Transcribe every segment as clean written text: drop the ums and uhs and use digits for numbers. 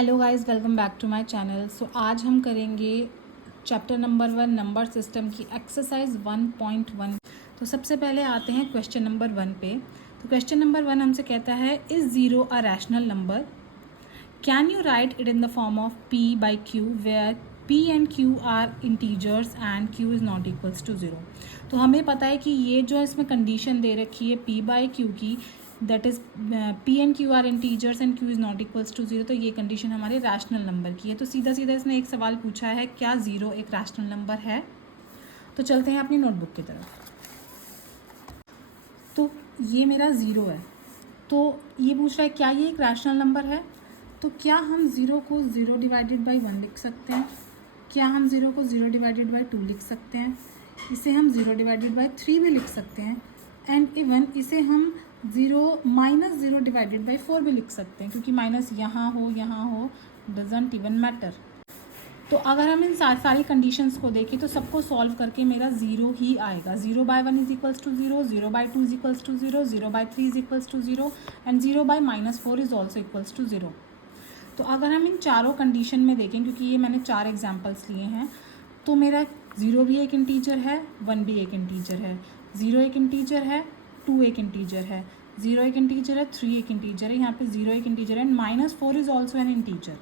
Hello guys, welcome back to my channel. So आज हम करेंगे चैप्टर नंबर 1 नंबर सिस्टम की एक्सरसाइज 1.1। तो सबसे पहले आते हैं क्वेश्चन नंबर 1 पे। तो क्वेश्चन नंबर 1 हमसे कहता है, is zero a rational number? Can you write it in the form of p by q where p and q are integers and q is not equals to zero. तो हमें पता है कि ये जो इसमें कंडीशन दे रखी है p बाई q की, that is p and q are integers and q is not equals to zero. तो ये कंडीशन हमारे रैशनल नंबर की है। तो सीधा सीधा इसने एक सवाल पूछा है, क्या ज़ीरो एक रैशनल नंबर है? तो चलते हैं अपनी नोटबुक की तरफ। तो ये मेरा ज़ीरो है, तो ये पूछ रहा है क्या ये एक रैशनल नंबर है। तो क्या हम ज़ीरो को ज़ीरो डिवाइडेड बाई 1 लिख सकते हैं? क्या हम ज़ीरो को ज़ीरो डिवाइडेड बाई 2 लिख सकते हैं? इसे हम ज़ीरो डिवाइडेड बाई 3 भी लिख सकते हैं, एंड इवन इसे हम माइनस ज़ीरो डिवाइडेड बाई 4 भी लिख सकते हैं, क्योंकि माइनस यहाँ हो डजेंट इवन मैटर। तो अगर हम इन सारी कंडीशंस को देखें तो सबको सॉल्व करके मेरा ज़ीरो ही आएगा। 0 by 1 is equals to zero, 0 by 2 is equals to zero, 0 by 3 is equals to zero, and 0 by -4 is also equals to zero. तो अगर हम इन चारों कंडीशन में देखें, क्योंकि ये मैंने 4 एग्जाम्पल्स लिए हैं, तो मेरा 0 भी एक इंटीजर है, 1 भी एक इंटीजर है, 0 एक इंटीजर है, 2 एक इंटीजर है, 0 एक इंटीजर है, 3 एक इंटीजर है, यहाँ पे 0 एक इंटीजर है, and -4 is also an integer.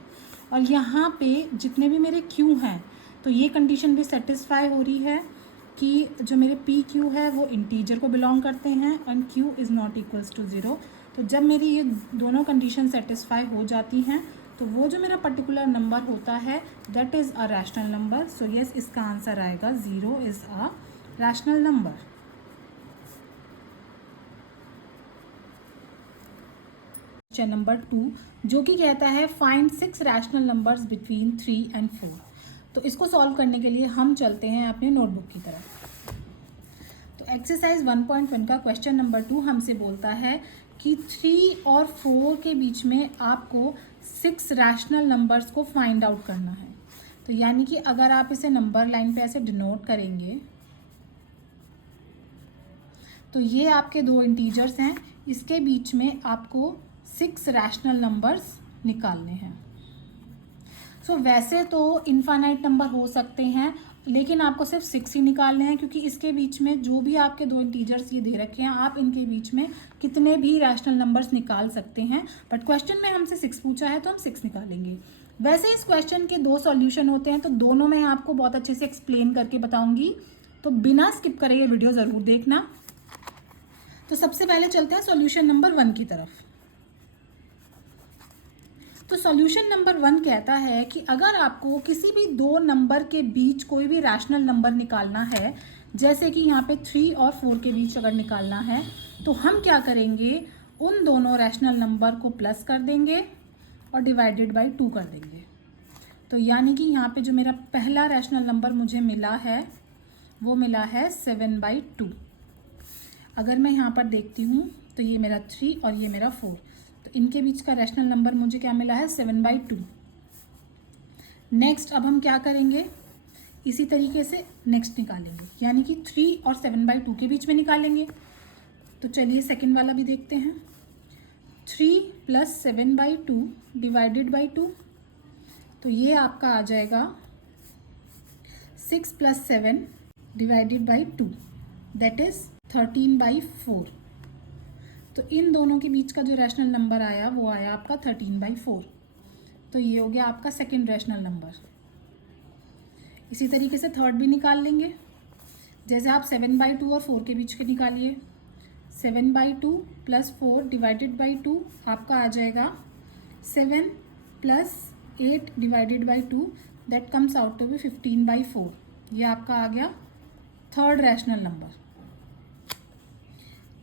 और यहाँ पे जितने भी मेरे क्यू हैं, तो ये कंडीशन भी सेटिस्फाई हो रही है कि जो मेरे पी क्यू है वो इंटीजर को बिलोंग करते हैं and q is not equals to zero. तो जब मेरी ये दोनों कंडीशन सेटिस्फाई हो जाती हैं, तो वो जो मेरा पर्टिकुलर नंबर होता है that is a rational number. So yes, इसका आंसर आएगा 0 is a rational number. Question number 2 जो कि कहता है find 6 rational numbers between 3 and 4। तो इसको सॉल्व करने के लिए हम चलते हैं अपनी नोटबुक की तरफ। तो एक्सरसाइज 1.1 का क्वेश्चन नंबर 2 हमसे बोलता है कि 3 और 4 के बीच में आपको 6 रैशनल नंबर्स को फाइंड आउट करना है। तो यानी कि अगर आप इसे नंबर लाइन पे ऐसे डिनोट करेंगे, तो ये आपके दो इंटीजर्स हैं, इसके बीच में आपको 6 रैशनल नंबर्स निकालने हैं। सो वैसे तो इनफाइनाइट नंबर हो सकते हैं, लेकिन आपको सिर्फ 6 ही निकालने हैं, क्योंकि इसके बीच में जो भी आपके दो इंटीजर्स ये दे रखे हैं, आप इनके बीच में कितने भी रैशनल नंबर्स निकाल सकते हैं। बट क्वेश्चन में हमसे 6 पूछा है तो हम 6 निकालेंगे। वैसे इस क्वेश्चन के 2 सॉल्यूशन होते हैं, तो दोनों मैं आपको बहुत अच्छे से एक्सप्लेन करके बताऊंगी, तो बिना स्किप करे ये वीडियो ज़रूर देखना। तो सबसे पहले चलते हैं सॉल्यूशन नंबर 1 की तरफ। तो सॉल्यूशन नंबर 1 कहता है कि अगर आपको किसी भी दो नंबर के बीच कोई भी रैशनल नंबर निकालना है, जैसे कि यहाँ पे 3 और 4 के बीच अगर निकालना है, तो हम क्या करेंगे, उन दोनों रैशनल नंबर को प्लस कर देंगे और डिवाइडेड बाई 2 कर देंगे। तो यानी कि यहाँ पे जो मेरा पहला रैशनल नंबर मुझे मिला है वो मिला है 7/2। अगर मैं यहाँ पर देखती हूँ तो ये मेरा 3 और ये मेरा 4, तो इनके बीच का रैशनल नंबर मुझे क्या मिला है 7/2। नेक्स्ट अब हम क्या करेंगे, इसी तरीके से नेक्स्ट निकालेंगे, यानी कि 3 और 7/2 के बीच में निकालेंगे। तो चलिए सेकंड वाला भी देखते हैं। 3 + 7/2 डिवाइडेड बाई 2, तो ये आपका आ जाएगा 6 + 7 डिवाइडेड बाई 2, दैट इज़ 13/4। तो इन दोनों के बीच का जो रैशनल नंबर आया वो आया आपका 13/4। तो ये हो गया आपका सेकंड रैशनल नंबर। इसी तरीके से थर्ड भी निकाल लेंगे। जैसे आप 7/2 और 4 के बीच के निकालिए, 7/2 + 4 डिवाइडेड बाई 2 आपका आ जाएगा 7 + 8 divided by 2, that comes out to be 15/4। ये आपका आ गया थर्ड रैशनल नंबर,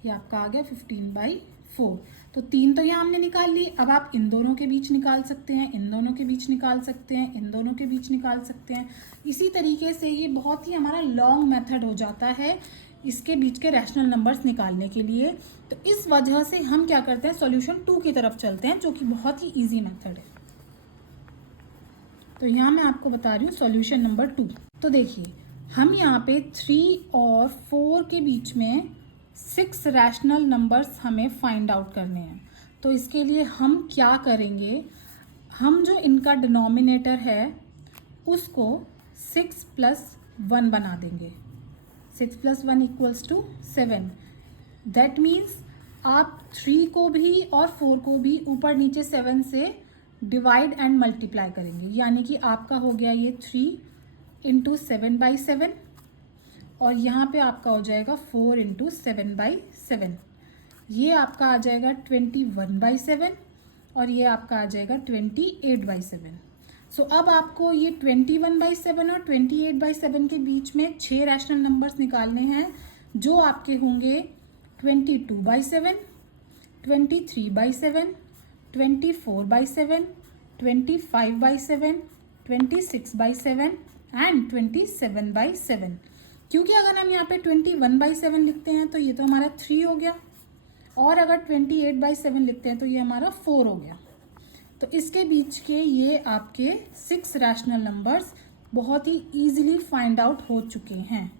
ये आपका आ गया 15/4। तो 3 तो यहाँ हमने निकाल ली। अब आप इन दोनों के बीच निकाल सकते हैं, इन दोनों के बीच निकाल सकते हैं, इन दोनों के बीच निकाल सकते हैं। इसी तरीके से ये बहुत ही हमारा लॉन्ग मेथड हो जाता है इसके बीच के रैशनल नंबर्स निकालने के लिए। तो इस वजह से हम क्या करते हैं, सॉल्यूशन 2 की तरफ चलते हैं, जो कि बहुत ही ईजी मेथड है। तो यहाँ मैं आपको बता रही हूँ सॉल्यूशन नंबर 2। तो देखिए, हम यहाँ पे 3 और 4 के बीच में 6 रैशनल नंबर्स हमें फाइंड आउट करने हैं। तो इसके लिए हम क्या करेंगे, हम जो इनका डिनोमिनेटर है उसको 6 + 1 बना देंगे। 6 + 1 = 7। दैट मीन्स आप 3 को भी और 4 को भी ऊपर नीचे 7 से डिवाइड एंड मल्टीप्लाई करेंगे, यानी कि आपका हो गया ये 3 × 7/7 और यहाँ पे आपका हो जाएगा 4 × 7/7। ये आपका आ जाएगा 21/7 और ये आपका आ जाएगा 28/7। सो अब आपको ये 21/7 और 28/7 के बीच में 6 रैशनल नंबर्स निकालने हैं जो आपके होंगे 22/7, 23/7, 24/7, 25/7, 26/7 एंड 27/7। क्योंकि अगर हम यहाँ पे 21/7 लिखते हैं तो ये तो हमारा 3 हो गया, और अगर 28/7 लिखते हैं तो ये हमारा 4 हो गया। तो इसके बीच के ये आपके 6 रैशनल नंबर्स बहुत ही ईजिली फाइंड आउट हो चुके हैं।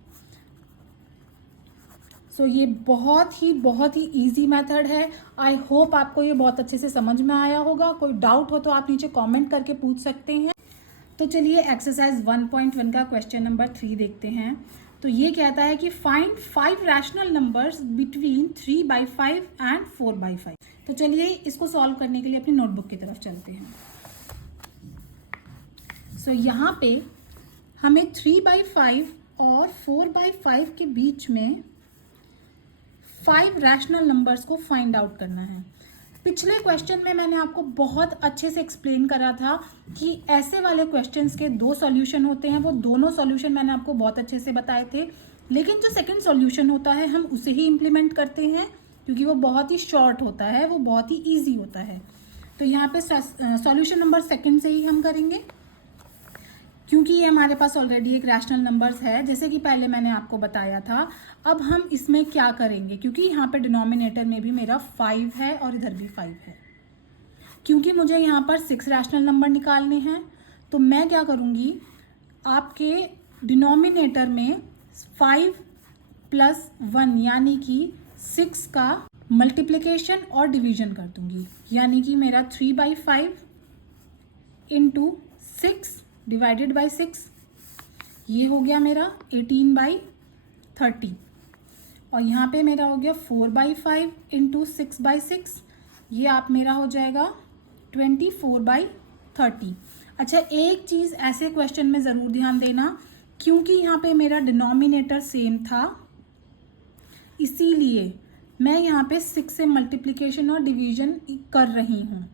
सो ये बहुत ही ईजी मेथड है। आई होप आपको ये बहुत अच्छे से समझ में आया होगा। कोई डाउट हो तो आप नीचे कमेंट करके पूछ सकते हैं। तो चलिए एक्सरसाइज 1.1 का क्वेश्चन नंबर 3 देखते हैं। तो ये कहता है कि find 5 rational numbers between 3/5 and 4/5। तो चलिए इसको सॉल्व करने के लिए अपनी नोटबुक की तरफ चलते हैं। सो यहाँ पे हमें 3/5 और 4/5 के बीच में 5 रैशनल नंबर्स को फाइंड आउट करना है। पिछले क्वेश्चन में मैंने आपको बहुत अच्छे से एक्सप्लेन करा था कि ऐसे वाले क्वेश्चंस के 2 सॉल्यूशन होते हैं। वो दोनों सॉल्यूशन मैंने आपको बहुत अच्छे से बताए थे, लेकिन जो सेकंड सॉल्यूशन होता है हम उसे ही इम्प्लीमेंट करते हैं क्योंकि वो बहुत ही शॉर्ट होता है, वो बहुत ही ईजी होता है। तो यहाँ पे सॉल्यूशन नंबर सेकंड से ही हम करेंगे क्योंकि ये हमारे पास ऑलरेडी एक रैशनल नंबर्स है, जैसे कि पहले मैंने आपको बताया था। अब हम इसमें क्या करेंगे, क्योंकि यहाँ पे डिनोमिनेटर में भी मेरा 5 है और इधर भी 5 है, क्योंकि मुझे यहाँ पर 6 रैशनल नंबर निकालने हैं, तो मैं क्या करूँगी, आपके डिनोमिनेटर में 5 + 1 यानी कि 6 का मल्टीप्लिकेशन और डिवीजन कर दूँगी, यानी कि मेरा 3/5 × 6 डिवाइडेड बाई 6, ये हो गया मेरा 18/30। और यहाँ पे मेरा हो गया 4/5 × 6/6, ये आप मेरा हो जाएगा 24/30। अच्छा, एक चीज़ ऐसे क्वेश्चन में ज़रूर ध्यान देना, क्योंकि यहाँ पे मेरा डिनोमिनेटर सेम था, इसीलिए मैं यहाँ पे 6 से मल्टीप्लिकेशन और डिवीजन कर रही हूँ।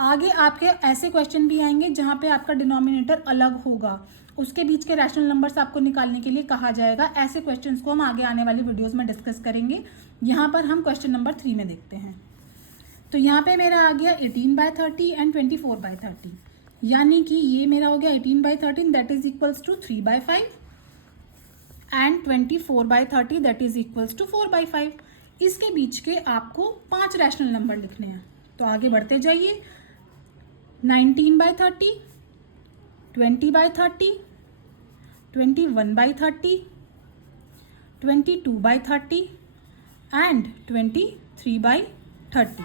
आगे आपके ऐसे क्वेश्चन भी आएंगे जहाँ पे आपका डिनोमिनेटर अलग होगा, उसके बीच के रैशनल नंबर्स आपको निकालने के लिए कहा जाएगा। ऐसे क्वेश्चंस को हम आगे आने वाली वीडियोस में डिस्कस करेंगे। यहाँ पर हम क्वेश्चन नंबर 3 में देखते हैं। तो यहाँ पे मेरा आ गया 18/30 एंड 24/30, यानी कि ये मेरा हो गया 18/13 that is equals to 3/5 and 24/30 that is equals to 4/5। इसके बीच के आपको 5 रैशनल नंबर लिखने हैं। तो आगे बढ़ते जाइए। 19/30, 20/30, 21/30, 22/30 एंड 23/30।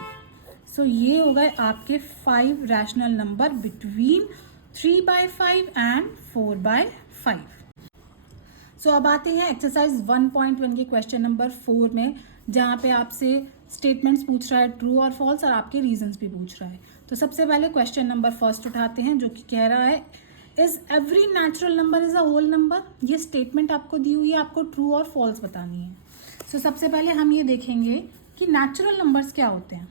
सो ये हो गए आपके 5 रैशनल नंबर बिटवीन 3/5 एंड 4/5। सो अब आते हैं एक्सरसाइज 1.1 के क्वेश्चन नंबर 4 में, जहाँ पे आपसे स्टेटमेंट्स पूछ रहा है ट्रू और फॉल्स, और आपके रीजंस भी पूछ रहा है। तो सबसे पहले क्वेश्चन नंबर फर्स्ट उठाते हैं, जो कि कह रहा है is every natural number is a whole number. ये स्टेटमेंट आपको दी हुई है, आपको ट्रू और फॉल्स बतानी है। सो सबसे पहले हम ये देखेंगे कि नेचुरल नंबर्स क्या होते हैं।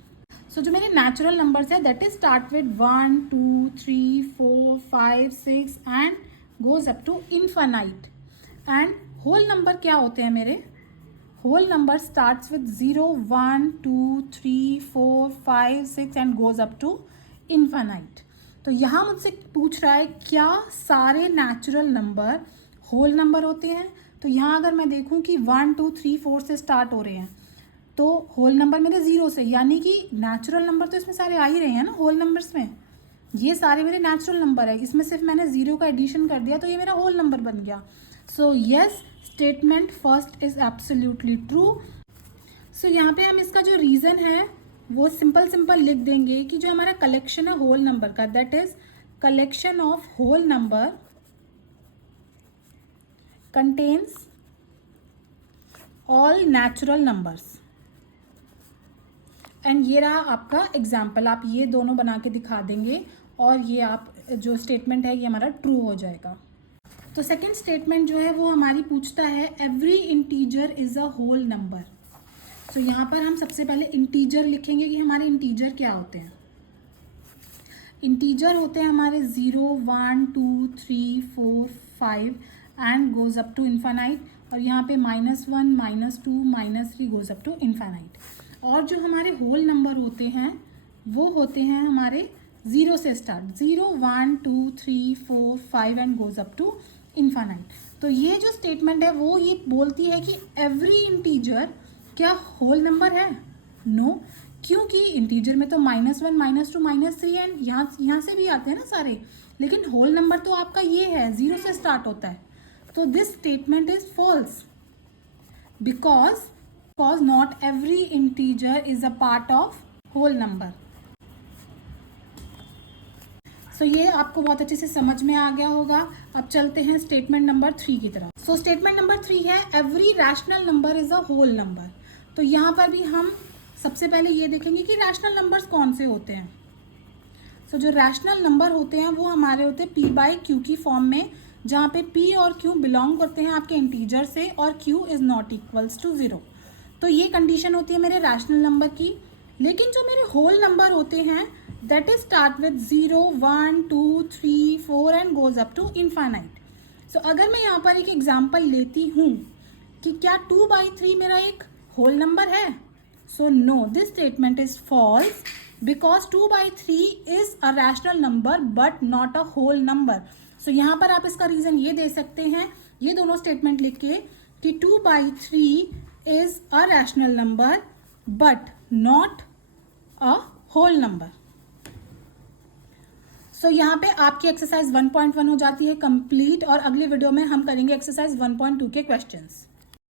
सो जो मेरे नेचुरल नंबर्स है that is start with 1 2 3 4 5 6 and goes up to infinite. And whole number क्या होते हैं मेरे, whole number starts with 0 1 2 3 4 5 6 and goes up to infinite. तो यहाँ मुझसे पूछ रहा है क्या सारे नेचुरल नंबर होल नंबर होते हैं। तो यहाँ अगर मैं देखूँ कि 1 2 3 4 से स्टार्ट हो रहे हैं तो होल नंबर मेरे 0 से, यानी कि नेचुरल नंबर तो इसमें सारे आ ही रहे हैं ना होल नंबर्स में, ये सारे मेरे नेचुरल नंबर है। इसमें सिर्फ मैंने 0 का एडिशन कर दिया तो ये मेरा होल नंबर बन गया। So yes, statement first is absolutely true. So यहाँ पे हम इसका जो रीज़न है वो सिंपल लिख देंगे कि जो हमारा कलेक्शन है होल नंबर का, that is collection of whole number contains all natural numbers. And ये रहा आपका एग्जाम्पल, आप ये दोनों बना के दिखा देंगे और ये आप जो स्टेटमेंट है ये हमारा ट्रू हो जाएगा। तो सेकंड स्टेटमेंट जो है वो हमारी पूछता है every integer is a whole number. So यहाँ पर हम सबसे पहले इंटीजर लिखेंगे कि हमारे इंटीजर क्या होते हैं। इंटीजर होते हैं हमारे 0, 1, 2, 3, 4, 5 and goes up to infinite, और यहाँ पे -1, -2, -3 गोज अप टू इन्फानाइट। और जो हमारे होल नंबर होते हैं वो होते हैं हमारे 0 से start, 0, 1, 2, 3, 4, 5 and goes up to infinite. तो ये जो स्टेटमेंट है वो ये बोलती है कि एवरी इंटीजर क्या होल नंबर है? नो, क्योंकि इंटीजर में तो -1, -2, -3 एंड यहाँ से भी आते हैं ना सारे, लेकिन होल नंबर तो आपका ये है 0 से स्टार्ट होता है। तो this statement is false because not every integer is a part of whole number. So ये आपको बहुत अच्छे से समझ में आ गया होगा। अब चलते हैं स्टेटमेंट नंबर 3 की तरफ। सो स्टेटमेंट नंबर 3 है every rational number is a whole number. तो यहाँ पर भी हम सबसे पहले ये देखेंगे कि रैशनल नंबर्स कौन से होते हैं। सो जो रैशनल नंबर होते हैं वो हमारे होते हैं p/q की फॉर्म में, जहाँ पे p और q बिलोंग करते हैं आपके इंटीजर से और q is not equals to 0। तो ये कंडीशन होती है मेरे रैशनल नंबर की। लेकिन जो मेरे होल नंबर होते हैं that is start with 0, 1, 2, 3, 4 and goes up to infinite. So अगर मैं यहाँ पर एक एग्जाम्पल लेती हूँ कि क्या 2/3 मेरा एक होल नंबर है? So no, this statement is false because 2/3 is a rational number but not a whole number. So यहाँ पर आप इसका रीजन ये दे सकते हैं, ये दोनों स्टेटमेंट लिख के, कि 2/3 is a rational number but not a whole number. So यहाँ पे आपकी एक्सरसाइज 1.1 हो जाती है कंप्लीट, और अगली वीडियो में हम करेंगे एक्सरसाइज 1.2 के क्वेश्चंस।